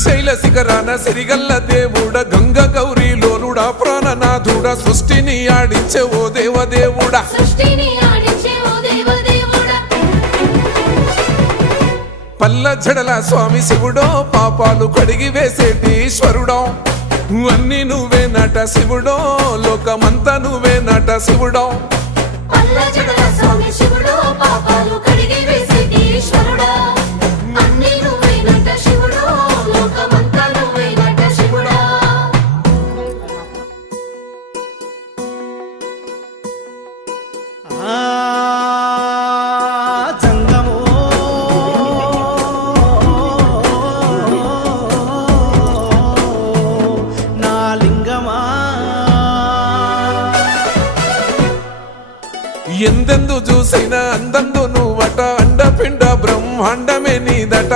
శ్రీశైల శిఖరాన సిరిగల్ల దేవుడ గంగ గౌరీ లోలుడా ప్రాణనాథుడ సృష్టిని ఆడించే ఓ దేవదేవుడా పల్ల జడల స్వామి శివుడో పాపాలు కడిగి వేసేటి ఈశ్వరుడో అన్ని నువ్వే నట శివుడో లోకమంతా నువ్వే నట శివుడో ఎందెందు చూసిన అందందు నువ్వట అండపిండ బ్రహ్మాండమే నీదట